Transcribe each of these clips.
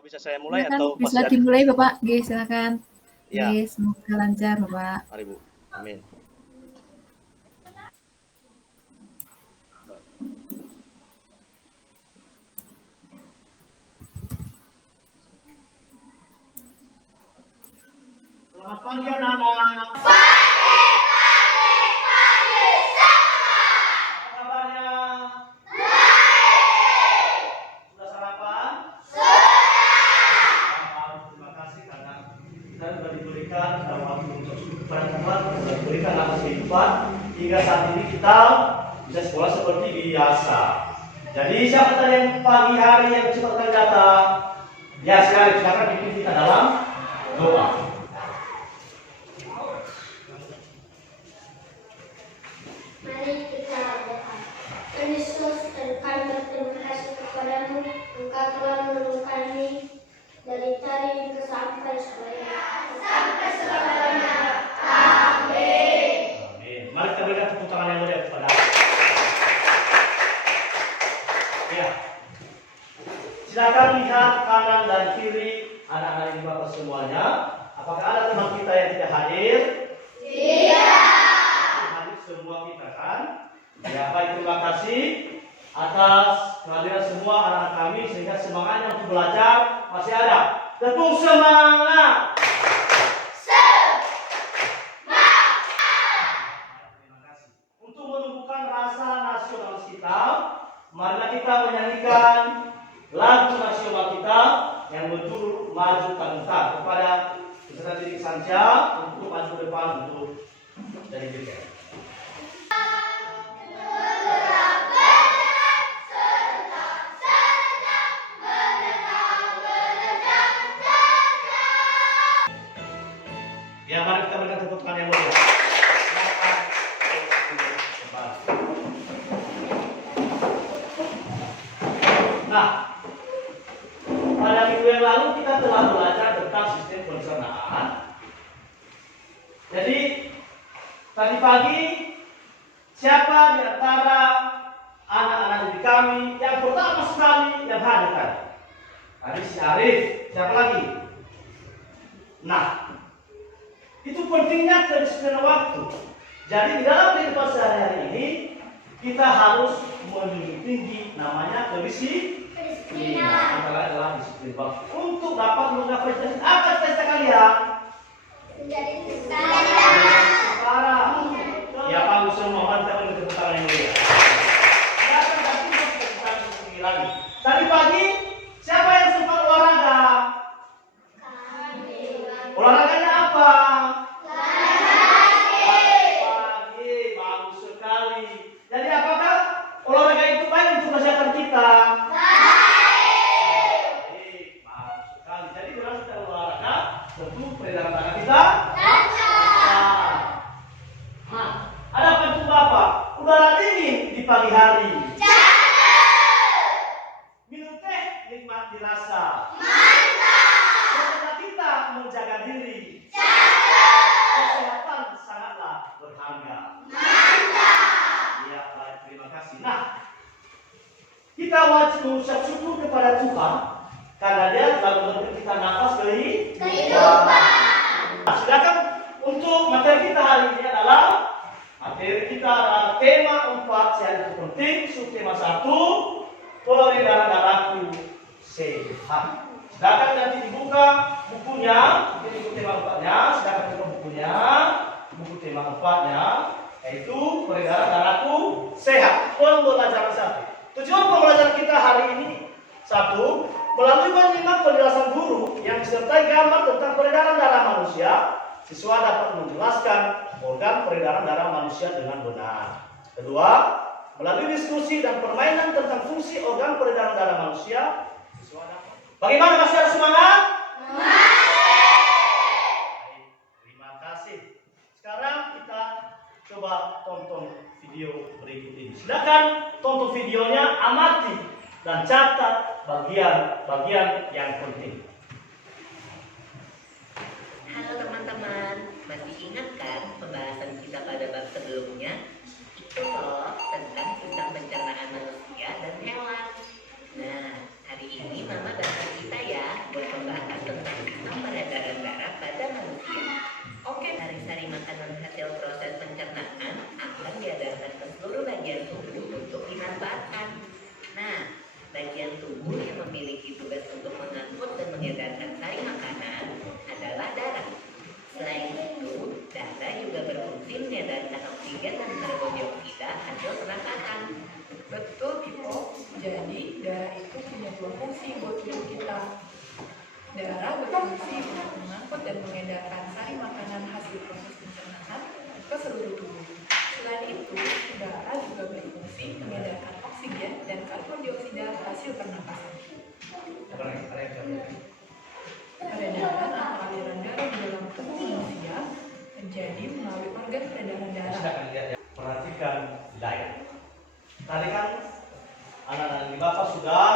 Bisa saya mulai Silakan, atau bisa masih ada? dimulai Bapak. Oke, silakan. Oke, Ya, semoga lancar Bapak. mari Bu. Amin. Selamat pagi anak-anak. Apa kabarnya? Sudah sarapan? Terima kasih karena kita sudah diberikan waktu untuk kepada Tuhan, sudah diberikan nafas kehidupan hingga saat ini kita bisa sekolah seperti biasa. Jadi siapa tadi yang pagi hari yang cepat kali datang? Ya sekali, silakan pimpin kita dalam doa. Mari kita berdoa. Tuhan Yesus, kami berterima kasih kepadamu. Engkau telah menolong kami dari tadi sampai selamanya. Amin. Amin. Mari kita berikan tepuk tangan yang mulia kepada ya. Silakan lihat kanan dan kiri anak-anak ibu bapak semuanya. Apakah ada teman kita yang tidak hadir? Hadir semua kita kan? Ya baik, terima kasih atas kehadiran semua anak kami sehingga semangatnya untuk belajar masih ada. Tepuk semangat. Terima kasih. Untuk menumbuhkan rasa nasionalis kita, marilah kita menyanyikan lagu nasional kita yang betul maju tangguh kepada peserta didik Sanja untuk maju ke depan untuk jadi diri. Ya, mari kita berikan tepuk tangan yang mulia. Nah, pada minggu yang lalu kita telah belajar tentang sistem pencernaan. Jadi, tadi pagi siapa di antara anak-anak didik kami yang pertama sekali yang hadir tadi? Tadi si Arif, siapa lagi? Nah, itu pentingnya kedisiplinan waktu. Jadi di dalam kehidupan sehari-hari ini kita harus menjunjung tinggi namanya kedisiplinan. Antara lain adalah disiplin waktu. Untuk dapat menggapai cita-cita apa cita-cita kalian? Menjadi Sekarang, ya bagus semua. Mari kita beri tepuk tangan yang mulia. Silakan tapi kita tinggi lagi. Tadi pagi siapa yang sempat olahraga? Olahraganya apa? Pagi, bagus sekali. Jadi apakah olahraga itu baik untuk kesehatan kita? Baik, bagus sekali. Jadi kalau kita olahraga, tentu peredaran darah kita lancar. Nah, ada pantun Bapak, udara dingin di pagi hari. Minum teh nikmat dirasa. Setelah kita menjaga diri. Kesehatan sangatlah berharga. Ya, baik, terima kasih. Nah, kita wajib mengucap syukur kepada Tuhan karena Dia telah memberikan kita nafas kehidupan. Nah, silakan untuk materi kita hari ini adalah tema 4 sehat itu penting, subtema 1 peredaran darahku sehat. Silakan nanti dibuka bukunya, ini buku tema 4-nya, silakan buka bukunya, buku tema 4-nya, yaitu peredaran darahku sehat. Pembelajaran 1. Tujuan pembelajaran kita hari ini 1. Melalui menyimak penjelasan guru yang disertai gambar tentang peredaran darah manusia, siswa dapat menjelaskan organ peredaran darah manusia dengan benar. 2. Melalui diskusi dan permainan tentang fungsi organ peredaran darah manusia, siswa dapat. Bagaimana, masih ada semangat? Baik, terima kasih. Sekarang kita coba tonton video berikut ini. Silakan tonton videonya, amati dan catat bagian-bagian yang penting. Halo teman-teman, masih ingat kan pembahasan kita pada bab sebelumnya? Itu loh tentang pencernaan manusia dan hewan. Nah, hari ini Mama bantu kita ya hasil pernafasan. Betul, Pipo. Jadi, darah itu punya dua fungsi buat tubuh kita. Darah berfungsi untuk mengangkut dan mengedarkan sari makanan hasil proses pencernaan ke seluruh tubuh. Selain itu, darah juga berfungsi mengedarkan oksigen dan karbon dioksida hasil pernapasan. Peredaran atau aliran darah di dalam tubuh manusia terjadi melalui organ peredaran darah. Silakan lihat ya. Perhatikan layar. Tadi kan anak-anak di Bapak sudah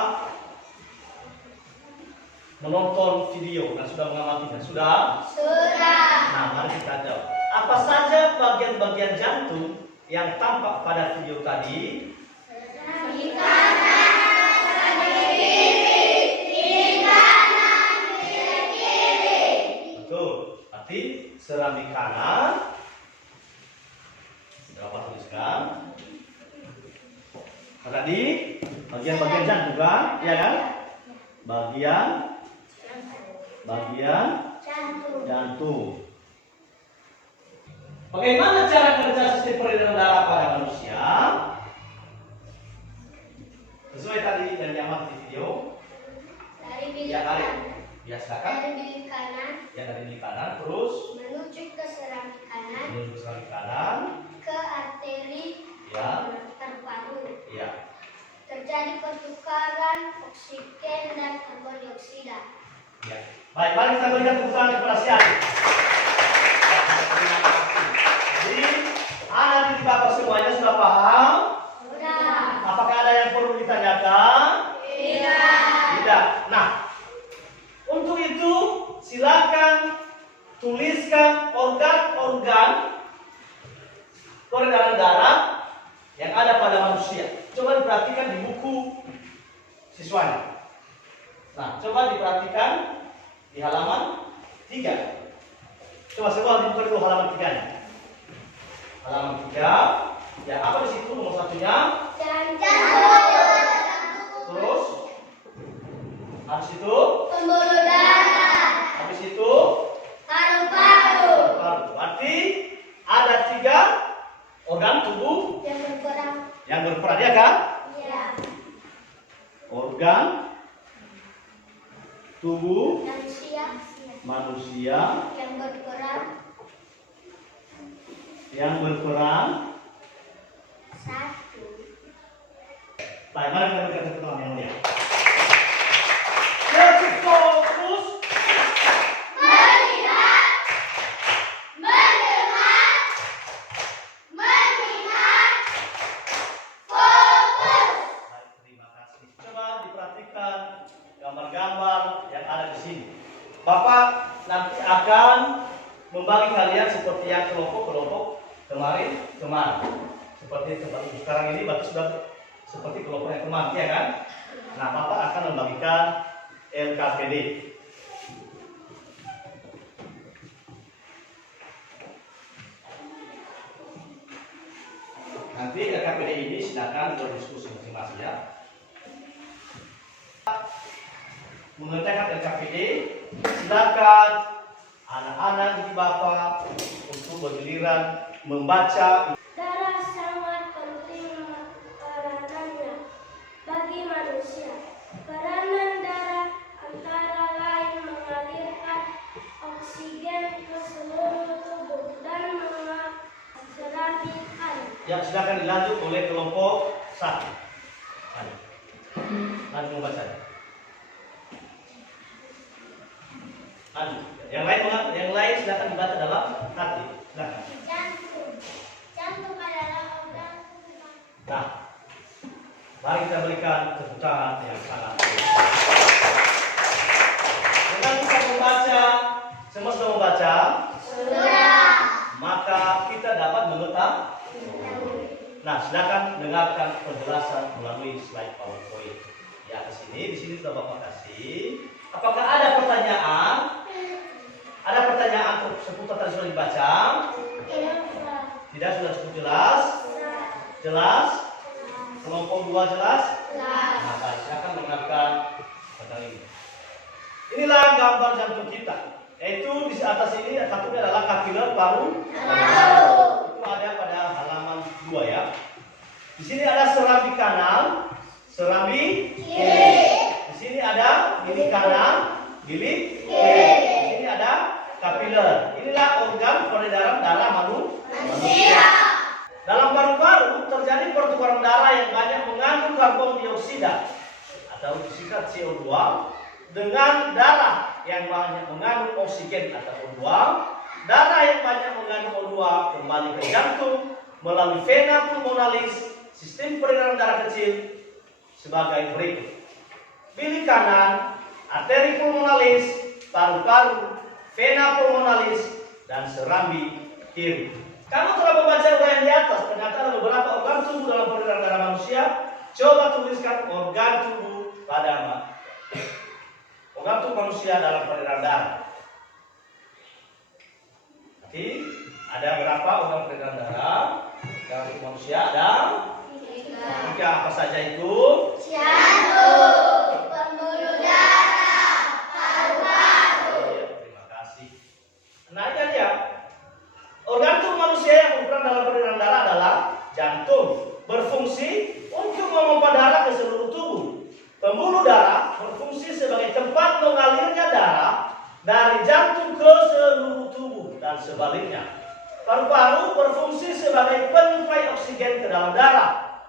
menonton video dan sudah mengamatinya. Sudah? Sudah. Nah, mari kita jawab. Apa saja bagian-bagian jantung yang tampak pada video tadi? Di kanan, di kiri kanan, di kiri. Betul. Berarti seram di kanan. Berapa tuliskan? Ada di bagian-bagian jantung kan? Iya kan? Bagian jantung. Bagaimana cara kerja sistem peredaran darah pada manusia? Sesuai tadi yang diamati di video. Dari bilik Ya, kanan. biasakan. Dari bilik kanan Ya, dari bilik kanan terus menuju ke serambi kanan, menuju ke sebelah kanan. ke arteri Ya, terparu. ya. Terjadi pertukaran oksigen dan karbon dioksida. Ya. Baik, mari kita berikan tepuk tangan kepada si Adi. Jadi, anak di Bapak semuanya sudah paham? Sudah. Apakah ada yang perlu ditanyakan? Tidak. Tidak. Nah, untuk itu silakan tuliskan organ-organ peredaran darah yang ada pada manusia. Coba diperhatikan di buku siswanya. Nah, coba diperhatikan di halaman 3. Coba semua dibuka dulu halaman 3-nya. Halaman 3. Ya, apa di situ nomor satunya? Jantung. Terus habis itu, Pembuluh darah. habis itu Paru-paru. paru. Berarti ada 3 organ tubuh Yang berperan. yang berperan, ya kan? Ya. Organ tubuh Manusia manusia yang berperan. Satu. Baik, mari kita berikan tepuk tangan yang mulia. Let's fokus. Melihat. Mendengar. Melihat. Fokus. Baik, terima kasih. Coba diperhatikan gambar-gambar yang ada di sini. Bapak nanti akan membagi kalian seperti yang kelompok-kelompok kemarin. Seperti tempat sekarang ini berarti sudah seperti kelompok yang kemarin, ya kan? Nah, Bapak akan membagikan LKPD. Nanti LKPD ini silakan berdiskusi masing-masing ya. Mengerjakan LKPD, silakan anak-anak di Bapak untuk bergiliran membaca. Darah sangat penting peranannya bagi manusia. Peranan darah antara lain mengalirkan oksigen ke seluruh tubuh dan mencerahkan. Ya, silakan dilanjut oleh kelompok 1. Lanjut membaca. Yang lain silakan dibaca dalam hati. Silakan. Jantung adalah organ tubuh. Nah, mari kita berikan tepuk tangan yang sangat. Dengan kita membaca, semua sudah membaca. Sudah. Maka kita dapat mengetahui. Nah, silakan dengarkan penjelasan melalui slide PowerPoint. Di atas ini, di sini sudah Bapak kasih. Apakah ada pertanyaan? Ada pertanyaan seputar tadi sudah dibaca? Tidak, sudah cukup jelas? Jelas? Kelompok 2 jelas? Nah, baik, silakan dengarkan tentang ini. Inilah gambar jantung kita. Yaitu di atas ini satunya adalah kapiler paru. Itu ada pada halaman 2 ya. Di sini ada serambi kanan, serambi kiri. Di sini ada bilik kanan, bilik kiri. Di sini ada kapiler. Inilah organ peredaran darah manusia. Dalam paru-paru terjadi pertukaran darah yang banyak mengandung karbon dioksida atau disingkat CO2 dengan darah yang banyak mengandung oksigen atau O2. Darah yang banyak mengandung O2 kembali ke jantung melalui vena pulmonalis, sistem peredaran darah kecil sebagai berikut. Bilik kanan, arteri pulmonalis, paru-paru, vena pulmonalis, dan serambi kiri. Kamu telah membaca uraian di atas. Ternyata ada beberapa organ tubuh dalam peredaran darah manusia. Coba tuliskan organ tubuh pada organ tubuh manusia dalam peredaran darah. Jadi ada berapa organ peredaran darah dalam tubuh manusia? Ada 3. Apa saja itu? Jantung, pembuluh darah, paru-paru. Ya, terima kasih. Nah, ini ya. Organ tubuh manusia yang berperan dalam peredaran darah adalah jantung, berfungsi untuk memompa darah ke seluruh tubuh. Pembuluh darah berfungsi sebagai tempat mengalirnya darah dari jantung ke seluruh tubuh dan sebaliknya. Paru-paru berfungsi sebagai penyuplai oksigen ke dalam darah.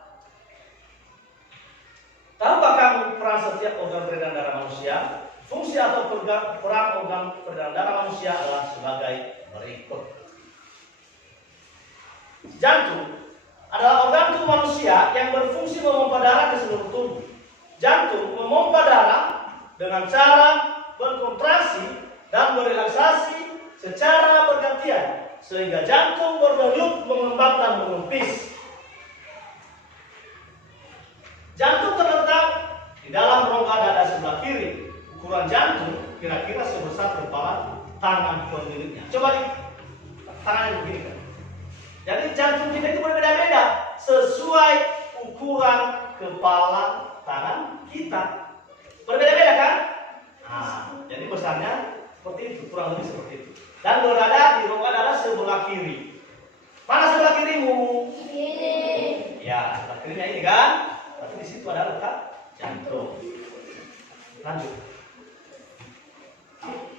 Tahukah kamu peran setiap organ peredaran darah manusia? Fungsi atau peran organ peredaran darah manusia adalah sebagai berikut. Jantung adalah organ tubuh manusia yang berfungsi memompa darah ke seluruh tubuh. Jantung memompa darah dengan cara berkontraksi dan berelaksasi secara bergantian, sehingga jantung berdenyut, mengembang dan mengempis. Jantung terletak di dalam rongga dada sebelah kiri. Ukuran jantung kira-kira sebesar kepala tangan pemiliknya. Coba di tangannya begini kan. Jadi jantung kita itu berbeda-beda sesuai ukuran kepala tangan kita. Berbeda-beda kan? Nah, jadi besarnya seperti itu, kurang lebih seperti itu. Dan berada di rongga dada sebelah kiri. Mana sebelah kirimu? Kiri. Ya, sebelah kirinya ini kan? Tapi di situ ada letak jantung. Lanjut.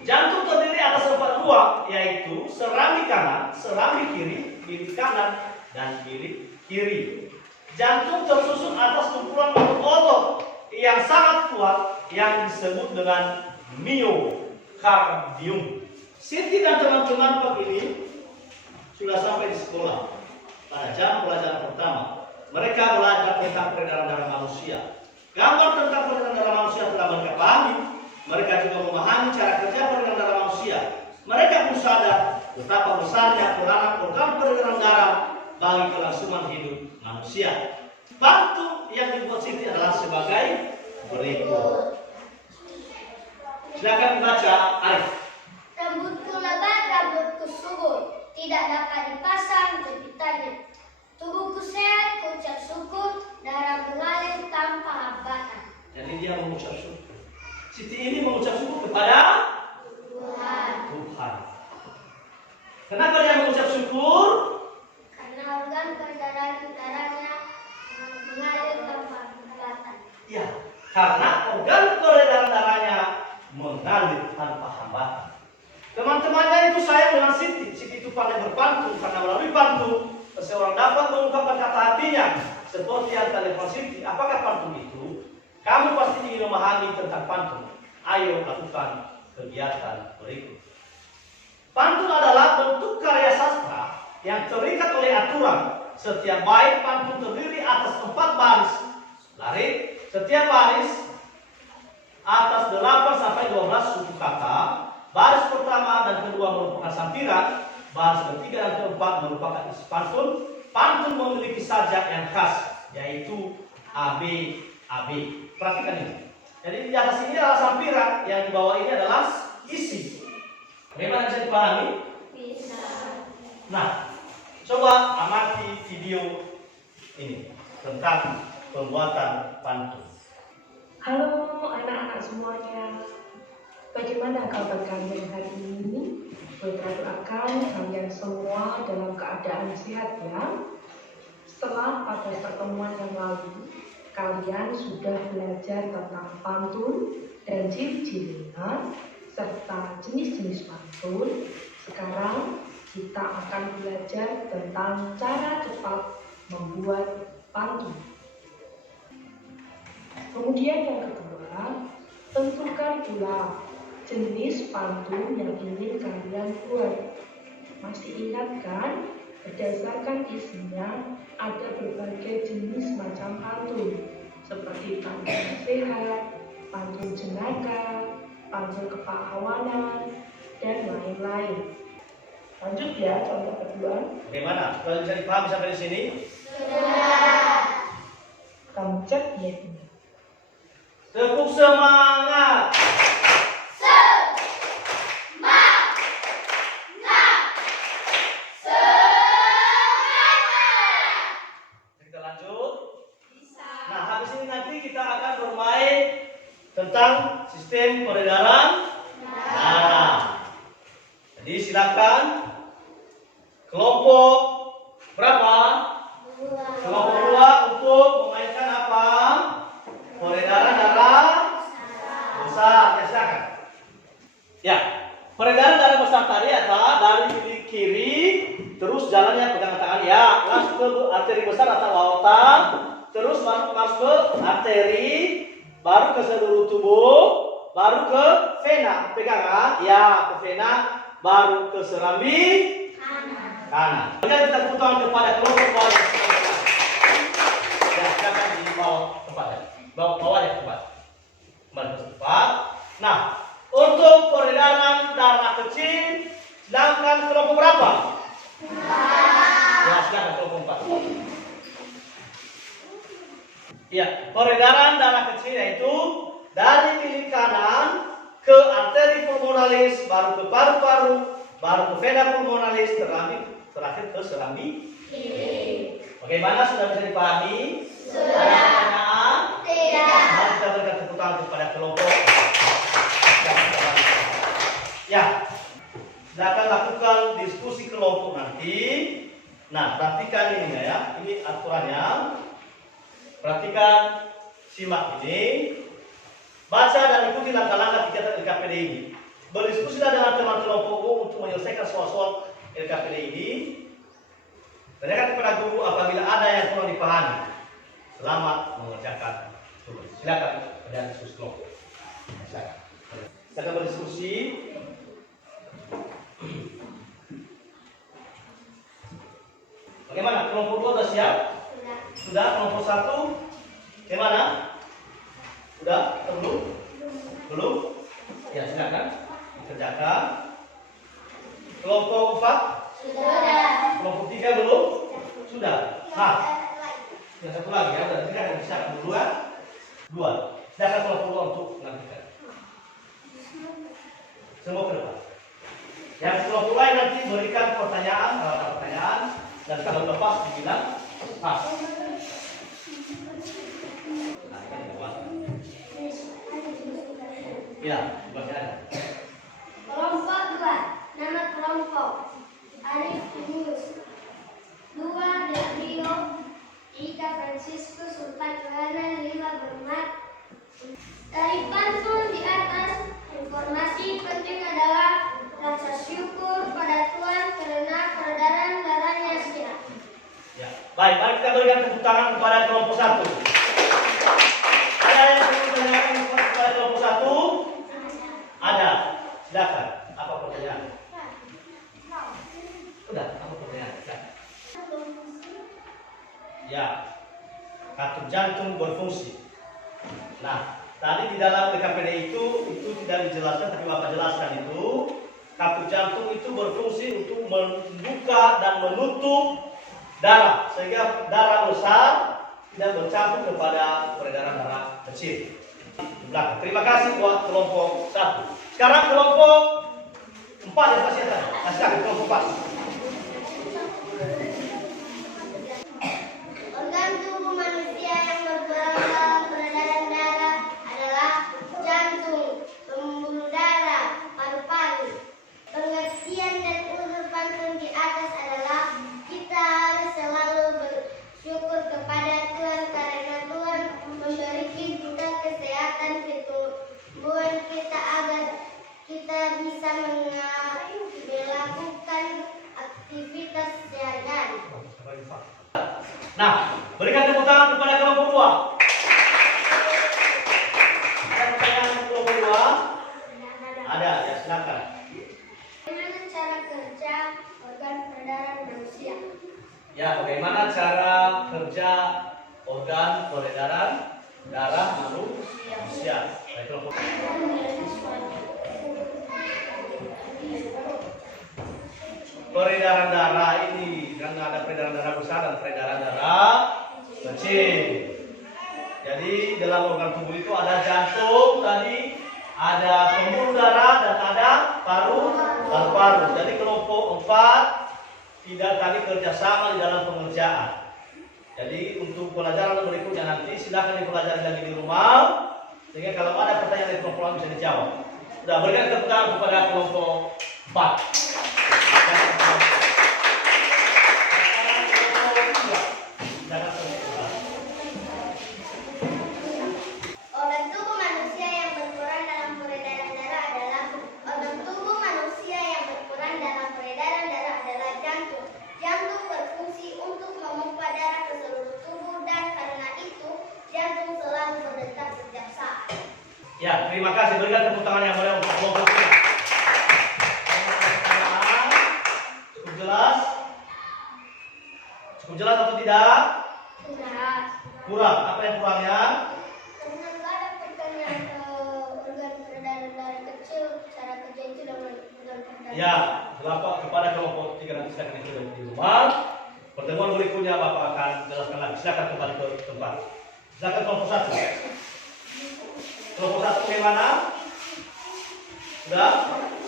Jantung terdiri atas 4 ruang, yaitu serambi kanan, serambi kiri, bilik kanan, dan bilik kiri. Jantung tersusun atas kumpulan otot yang sangat kuat yang disebut dengan miokardium. Siti dan teman-teman pagi ini sudah sampai di sekolah pada jam pelajaran pertama. Mereka belajar tentang peredaran darah manusia. Gambar tentang peredaran darah manusia telah mereka pahami. Mereka juga memahami cara kerja peredaran darah manusia. Mereka pun sadar betapa besarnya peranan organ peredaran darah bagi kelangsungan hidup manusia. Bantu yang dibuat Siti adalah sebagai berikut. Silakan dibaca, Arif. Rambutku lebat, rambutku subur, tidak dapat dipasang jepitannya. Tubuhku sehat, ucap syukur, darah mengalir tanpa hambatan. Jadi dia mengucap syukur. Siti ini mengucap syukur kepada Tuhan. Kenapa dia mengucap syukur? Karena organ peredaran darahnya mengalir tanpa hambatan. Ya, karena organ peredaran darahnya mengalir tanpa hambatan. Teman-temannya itu sayang dengan Siti. Siti itu pandai berpantun karena melalui pantun seseorang dapat mengungkapkan kata hatinya seperti yang telepon Siti. Apakah pantun itu? Kamu pasti ingin memahami tentang pantun. Ayo lakukan kegiatan berikut. Pantun adalah bentuk karya sastra yang terikat oleh aturan. Setiap bait pantun terdiri atas 4 baris larik. Setiap baris atas 8 sampai 12 suku kata. Baris pertama dan kedua merupakan sampiran. Baris ketiga dan keempat merupakan isi pantun. Pantun memiliki sajak yang khas, yaitu AB. Perhatikan ini. Jadi di atas ini adalah sampiran, yang di bawah ini adalah isi. Bagaimana bisa dipahami? Bisa. Nah, coba amati video ini tentang pembuatan pantun. Halo anak-anak semuanya, bagaimana kabar kalian hari ini? Berdoakan kalian semua dalam keadaan sehat ya. setelah pada pertemuan yang lalu, kalian sudah belajar tentang pantun dan ciri-cirinya, serta jenis-jenis pantun. Sekarang kita akan belajar tentang cara cepat membuat pantun. Kemudian yang kedua, tentukan pula jenis pantun yang ingin kalian buat. Masih ingat kan? Berdasarkan isinya, ada berbagai jenis macam pantun, seperti pantun nasihat, pantun jenaka, pantun kepahlawanan, dan lain-lain. Lanjut ya, contoh kedua. Bagaimana? Sudah bisa dipahami sampai di sini? Kamu cek ya ini. Tepuk semangat. Kita lanjut. Nah, habis ini nanti kita akan bermain tentang sistem peredaran darah. Jadi silakan kelompok berapa? Kelompok 2 untuk memainkan apa? Peredaran darah besar. Ya, silakan. Ya, peredaran darah besar tadi adalah dari kiri terus jalannya pegangan tangan ya, langsung ke arteri besar atau aorta, terus masuk ke arteri, baru ke seluruh tubuh, baru ke vena pegangan ya, ke vena, baru ke serambi kanan. Kemudian kita tepuk tangan kepada kelompok bawah. Ya, silakan di bawah tempatnya. Bawahnya tempat. Kembali ke tempat. Nah, untuk peredaran darah kecil, sedangkan kelompok berapa? Ya, silakan kelompok 4. Ya, peredaran darah kecil yaitu dari kiri kanan ke arteri pulmonalis, baru ke paru-paru, baru ke vena pulmonalis, terakhir ke serambi kiri. Bagaimana, sudah bisa dipahami? Sudah. Ada pertanyaan? Tidak. Mari kita berikan tepuk tangan kepada kelompok. Ya, silakan lakukan diskusi kelompok nanti. Nah, perhatikan ini ya, ini aturannya. Perhatikan, simak ini. Baca dan ikuti langkah-langkah kegiatan LKPD ini. Berdiskusilah dengan teman kelompokmu untuk menyelesaikan soal-soal LKPD ini. Tanyakan kepada guru apabila ada yang kurang dipahami. Selamat mengerjakan tugas. Silakan berjalan diskusi kelompok. Silakan berdiskusi. Bagaimana? Kelompok 2 sudah siap? Sudah. Kelompok 1 bagaimana? Sudah? Belum? Belum? Ya, silakan dikerjakan. Kelompok 4? Sudah. Kelompok 3 belum? Sudah. Nah, yang satu lagi ya, sudah tidak yang bisa dua. Silakan kelompok 2 untuk menantikan. Semua ke depan. Yang kelompok lain nanti berikan pertanyaan dan kalau lepas dibilang pas. Ya, bagaimana? Kelompok 2. Nama kelompok Arif Yunus, 2 Del Rio, 3 Francisco Sultan Johanna, 5 Bermat. Dari pantun di atas, informasi penting adalah rasa syukur pada Tuhan karena peredaran darahnya sehat. Ya, baik, mari kita berikan tepuk tangan kepada kelompok 1. Ada yang perlu ditanyakan kepada kelompok 1? Ada. Silakan. Apa pertanyaan? Udah, apa pertanyaan? Ya, katup jantung berfungsi. Nah, tadi di dalam LKPD itu tidak dijelaskan, tapi Bapak jelaskan itu. Katup jantung itu berfungsi untuk membuka dan menutup darah, sehingga darah besar tidak bercampur kepada peredaran darah kecil. Terima kasih buat kelompok 1. Sekarang kelompok 4 yang pasti ada. Silakan kelompok 4. Organ tubuh manusia yang berperan dalam peredaran darah adalah jantung, pembuluh darah, paru-paru. Pengertian dan unsur pantun di atas adalah kita harus selalu bersyukur bisa melakukan aktivitas sehari-hari. Nah, berikan tepuk tangan kepada kelompok 2. Ada pertanyaan kelompok 2? Ada, ya silakan. Bagaimana cara kerja organ peredaran manusia? Ya, bagaimana cara kerja organ peredaran darah manusia? Baik, kelompok. Peredaran darah ini kan ada peredaran darah besar dan peredaran darah kecil. Jadi dalam organ tubuh itu ada jantung tadi, ada pembuluh darah dan ada paru-paru. Jadi kelompok 4 tidak tadi kerjasama di dalam pengerjaan. Jadi untuk pelajaran berikutnya nanti silakan dipelajari lagi di rumah, sehingga kalau ada pertanyaan dari kelompok lain bisa dijawab. Sudah, berikan tepuk tangan kepada kelompok 4. Organ tubuh manusia yang berperan dalam peredaran darah adalah jantung. Jantung berfungsi untuk memompa darah ke seluruh tubuh dan karena itu jantung selalu berdetak setiap saat. Ya, terima kasih. Berikan tepuk tangan yang meriah untuk kelompok 4. Cukup jelas? Cukup jelas atau tidak? Jelas. Kurang. Apa yang kurangnya? Karena nggak ada pertanyaan organ peredaran darah kecil, cara kerja itu dalam organ peredaran. Ya, Bapak kepada kelompok 3 nanti silakan ikut di rumah. Pertemuan berikutnya Bapak akan jelaskan lagi. Silakan kembali ke tempat. Silakan kelompok 1. Kelompok 1 bagaimana? Sudah?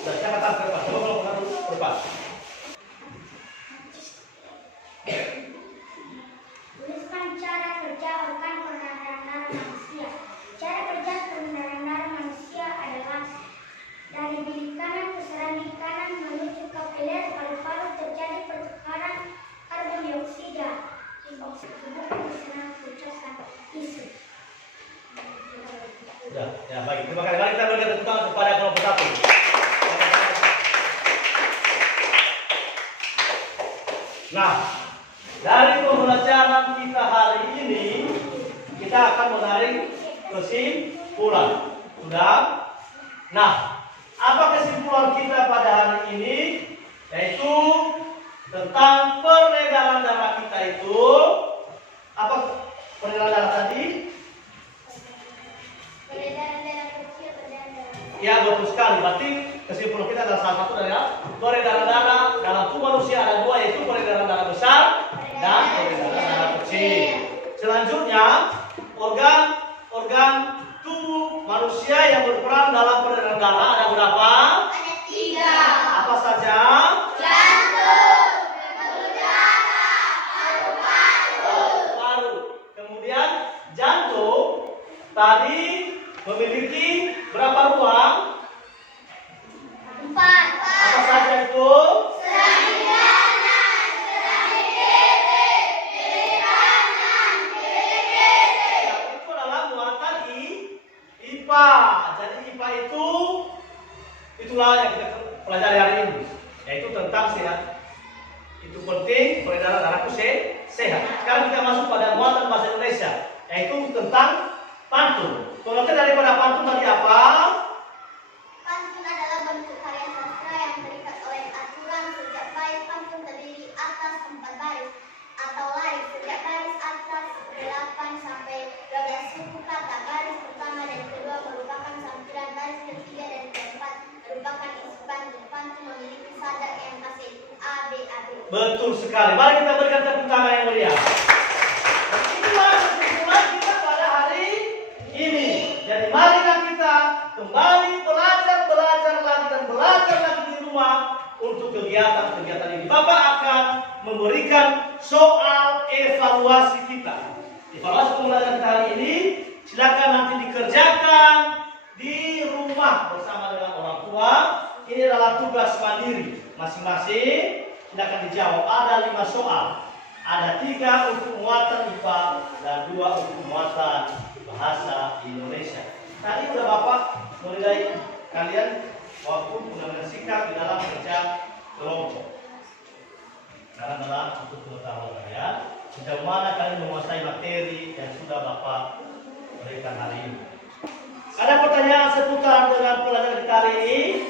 Sudah, silakan tarik ke depan. Coba kelompok 1 ke depan. Tuliskan cara kerja organ peredaran darah manusia. Cara kerja peredaran darah manusia adalah dari bilik kanan ke serambi kanan menuju kapiler paru-paru terjadi pertukaran karbon dioksida. Oksigen tubuh diserang pucasan tisu. Ya, ya baik. Terima kasih. Mari kita berikan tepuk tangan kepada kelompok 1. Nah, dari pembelajaran kita hari ini, kita akan menarik kesimpulan. Sudah? Nah, apa kesimpulan kita pada hari ini? Yaitu tentang peredaran darah kita itu. Apa peredaran darah tadi? Peredaran darah kecil, peredaran darah. Ya, betul sekali. Berarti kesimpulan kita adalah salah satu dari peredaran darah dalam tubuh manusia ada 2, yaitu peredaran darah besar dan peredaran darah kecil. Selanjutnya, organ tubuh manusia yang berperan dalam peredaran darah ada berapa? Ada 3. Apa saja? Jantung, pembuluh darah, Paru. Kemudian jantung tadi memiliki berapa ruang? 4. Apa saja itu? Serambi kanan, serambi kiri, kiri kanan, kiri kiri. Itu adalah muatan IPA. Jadi IPA itulah yang kita pelajari hari ini, yaitu tentang sehat. Itu penting peredaran darahku sehat. Sekarang kita masuk pada muatan bahasa Indonesia, yaitu tentang pantun. Pengertian daripada pantun tadi apa? Pantun adalah bentuk karya sastra yang terikat oleh aturan. Setiap bait pantun terdiri atas 4 baris atau larik. Setiap baris atas 8 sampai 12 suku kata. Baris pertama dan kedua merupakan sampiran, baris ketiga dan keempat merupakan isi pantun. Pantun memiliki sadar yang kasih A, B, A, B. Betul sekali. Mari kita berikan tepuk tangan yang meriah. Itulah kesimpulan kita pada hari ini. Jadi marilah kita kembali belajar lagi dan belajar lagi di rumah untuk kegiatan-kegiatan ini. Bapak akan memberikan soal evaluasi kita. Evaluasi pembelajaran kita hari ini silakan nanti dikerjakan di rumah bersama dengan orang tua. Ini adalah tugas mandiri masing-masing. Silakan dijawab. Ada 5 soal. Ada 3 untuk muatan IPA dan 2 untuk muatan bahasa Indonesia. Tadi udah Bapak menilai kalian maupun pengambilan sikap di dalam kerja kelompok. Dalam untuk pengetahuan kalian, sejauh mana kalian menguasai materi yang sudah Bapak berikan hari ini. Ada pertanyaan seputar dengan pelajaran kita hari ini?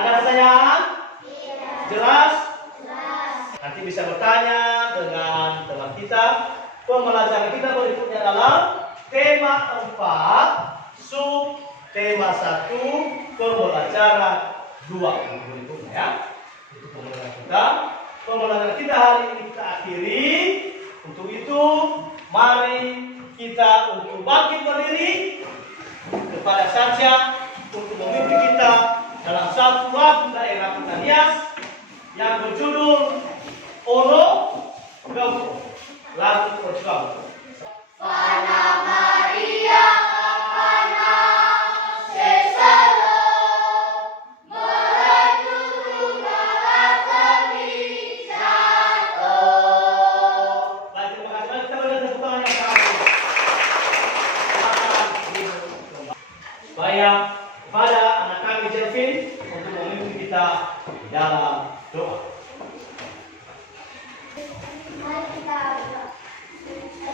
Ada pertanyaan? Jelas? Nanti bisa bertanya dengan teman kita. Pembelajaran kita berikutnya dalam tema 4, sub tema 1, pembelajaran 2 berikutnya ya. Itu pembelajaran kita. Pembelajaran kita hari ini kita akhiri. Untuk itu, mari kita untuk bangkit berdiri kepada saja untuk memimpin kita dalam satu lagu daerah kita hias yang berjudul Ono Gauko, lagu perjuangan. Fana Maria Fana Sesalo Melaju Malatami Jatuh. Baik, terima kasih. Kita berikan tepuk tangan yang sangat. Bayang kepada anak kami Jelvin untuk memimpin kita dalam doa. Mari kita berdoa.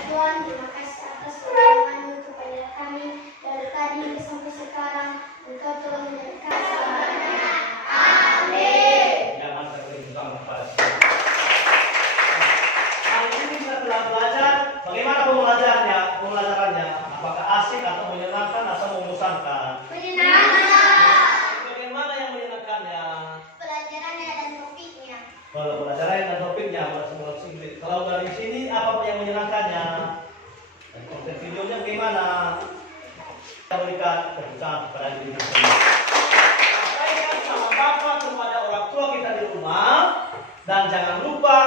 Tuhan, terima kasih atas pertolongan-Mu kepada kami dari tadi sampai sekarang. Engkau telah menyertai semuanya. Amin. Ya, mari kita berikan kepada Tuhan. Hari ini kita telah belajar bagaimana pembelajarannya. Apakah asik atau menyenangkan atau membosankan? Menyenangkan. Bagaimana yang menyenangkannya? Pelajarannya dan topiknya. Kalau pelajaran dan topiknya bahasa Inggris. Kalau dari sini apa yang menyenangkannya? Dan konten videonya bagaimana? Kita berikan keputusan kepada diri kita sendiri. Sampaikan sama Bapak kepada orang tua kita di rumah dan jangan lupa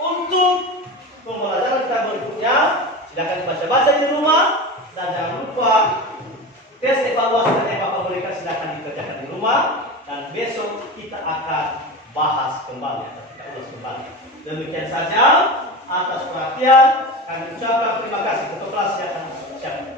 untuk pembelajaran kita berikutnya. Silakan baca-baca di rumah dan jangan lupa tes evaluasi yang Bapak berikan silakan dikerjakan di rumah dan besok kita akan bahas kembali atau kita ulas kembali. Demikian saja atas perhatian kami ucapkan terima kasih kepada kelas yang akan siap.